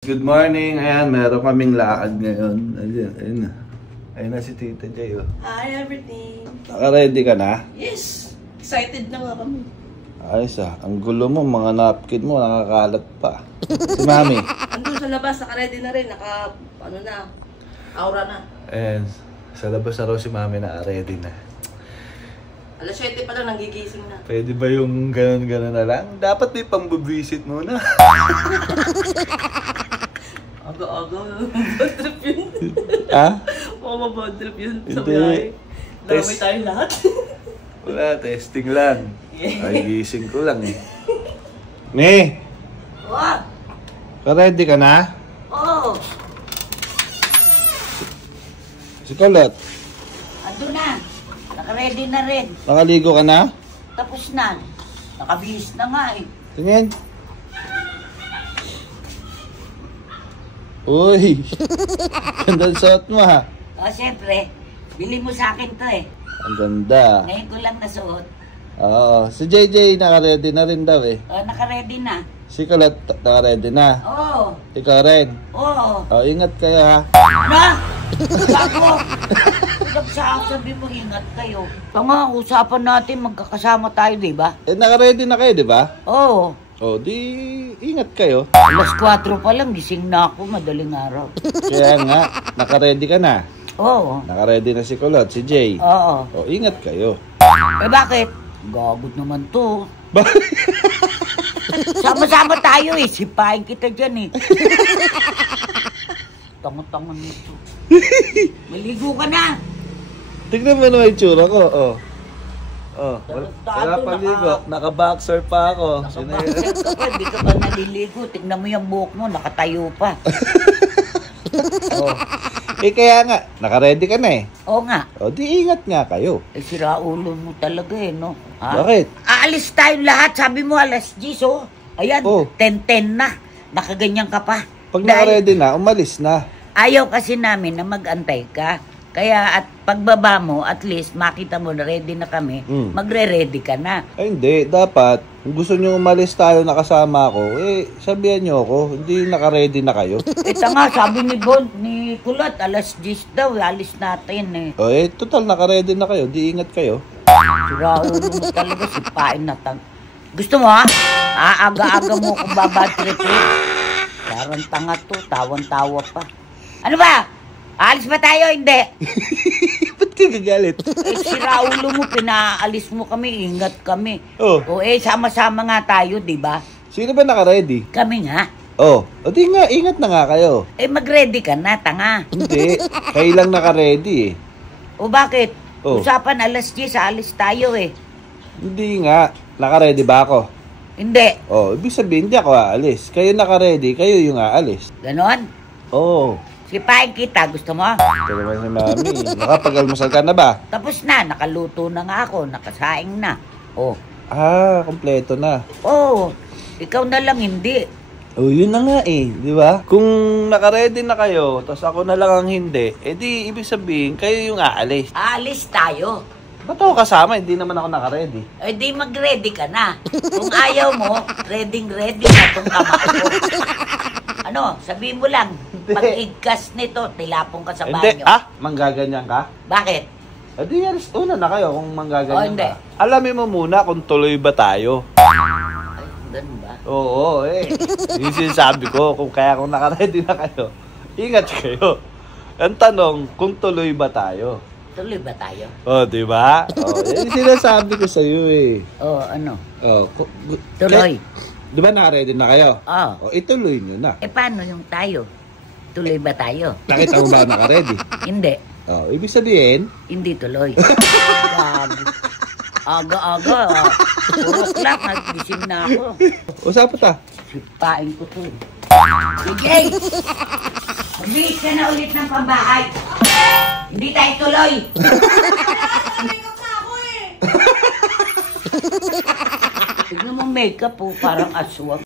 Good morning. Ayan, meron kaming lakad ngayon. Ayun na si Tita Jay. Oh. Hi, everything. Naka-ready ka na? Yes. Excited na nga kami. Ayos ah. Ang gulo mo, mga napkin mo, nakakalat pa. Si Mami. Andun sa labas, naka-ready na rin. Aura na. Ayan, sa labas na raw si Mami naka-ready na. Alas 7 pa lang, nangigising na. Pwede ba yung ganun-ganun na lang? Dapat may pang-visit muna. Aga-aga. Bad trip yun. Ha? Oo, bad trip yun. Hindi. Sabi ay, damay tayong lahat. Wala, testing lang. Ay, gising ko lang eh. Ne! What? Ka-ready ka na? Oo. Si Colette, Ando na. Naka-ready na rin. nakaligo ka na? Tapos na. Nakabihis na nga eh. Tingin. Uy! Ganda ang suot mo ha. O, siyempre. Bili mo sa akin to eh. Ang ganda. Ngayon ko lang nasuot. Oo. Si JJ naka-ready na rin daw eh. O, naka-ready na. Si Colette naka-ready na. Oo. Ikaw rin. Oo. Oh, ingat kayo ha. Na! Bago! Sabi mo, ingat kayo. Tama, usapan natin, magkakasama tayo, di ba? Eh, naka-ready na kayo, di ba? Oo. Oh, di ingat kayo. Alas 4 pa lang, gising na ako, madaling araw. Kaya nga, naka-ready ka na. Oo. Naka-ready na si Colette, si Jay. Oo. Oh, ingat kayo. Eh bakit? Gagod naman to. Bakit? Sama-sama tayo eh, sipahin kita dyan eh. Tango-tango nito. Maligo ka na. Tignan mo naman yung tsura ko, oh. Oh, wala pa ligo. Naka-boxer pa ako. Nakabakit ka pa, hindi ka pa naliligo. Tignan mo yung buhok mo, nakatayo pa. Oh. Eh kaya nga, naka-ready ka na eh. Oo nga. O, di ingat nga kayo. Eh, sira ulo mo talaga eh, no? Ha? Bakit? Aalis tayong lahat, sabi mo alas 10, oh. Ayan, Oh. 10-10 na. Nakaganyan ka pa. Pag naka-ready na, umalis na. Ayaw kasi namin na mag-antay ka. Kaya at pagbaba mo, at least makita mo na ready na kami, magre-ready ka na. Ay hindi, dapat, kung gusto nyo umalis tayo nakasama ako, eh, sabihan nyo ako, hindi naka-ready na kayo. Ito nga, sabi ni Bon, ni Kulot, alas 10 daw, alis natin eh. O eh, total naka-ready na kayo, di ingat kayo. Sira ulo mo talaga, sipain na Gusto mo ha? Aga-aga mo kung babad-trip-trip. Parang tanga to, tawan-tawa pa. Ano ba? Alis ba tayo? Hindi. Ba't ka gagalit? Eh, sira ulo mo, pinaalis mo kami, ingat kami. Oh. O eh, sama-sama nga tayo, di ba? Sino ba naka-ready? Kami nga. Oh, o di nga, ingat na nga kayo. Eh, mag-ready ka na, tanga. Hindi, kayo lang naka-ready eh. O bakit? Oh. Usapan alas 10, alis tayo eh. Hindi nga, naka-ready ba ako? Hindi. Oh, ibig sabihin, hindi ako aalis. Kayo naka-ready, kayo yung aalis. Ganon? Oo. Sipahin kita, gusto mo? Ito naman si Mami. Nakapag-almusal ka na ba? Tapos na, nakaluto na nga ako, nakasaing na. Oh. Ah, kompleto na. Oh, ikaw na lang hindi. Oh, yun na nga eh, di ba? Kung naka-ready na kayo, tapos ako na lang ang hindi, edi ibig sabihin, kayo yung aalis. Alis tayo. Ba't ako kasama? Hindi naman ako naka-ready. Eh di mag-ready ka na. Kung ayaw mo, ready na itong kamay ko. Ano, sabihin mo lang, pag-igkas nito, tilapong ka sa Hindi, banyo. manggaganyan ka? Bakit? Edi alis una na kayo kung manggaganyan hindi. ka. Alamin mo muna kung tuloy ba tayo. Ay, ganun ba? Oo, eh. Yung sinasabi ko, kung naka-ready na kayo, ingat kayo. Ang tanong, kung tuloy ba tayo? Tuloy ba tayo? Oh, di ba? Oh, yung sinasabi ko sa'yo eh. Oh, ano? Oh, Tuloy. Di ba naka-ready na kayo? Oh. Oh, ituloy nyo na. Eh, paano yung tayo? Tuloy ba tayo? Nakita mo ba naka-ready? Hindi. Oh, ibig sabihin? Hindi tuloy. Gago. Aga-aga. Puro clock, nagising na ako. Usapan ta. Sipain ko to. Sige! Magbihis ka na ulit ng pambahay. Hindi tayo tuloy. Makeup na ako eh. Tignan mo makeup po, parang aswang.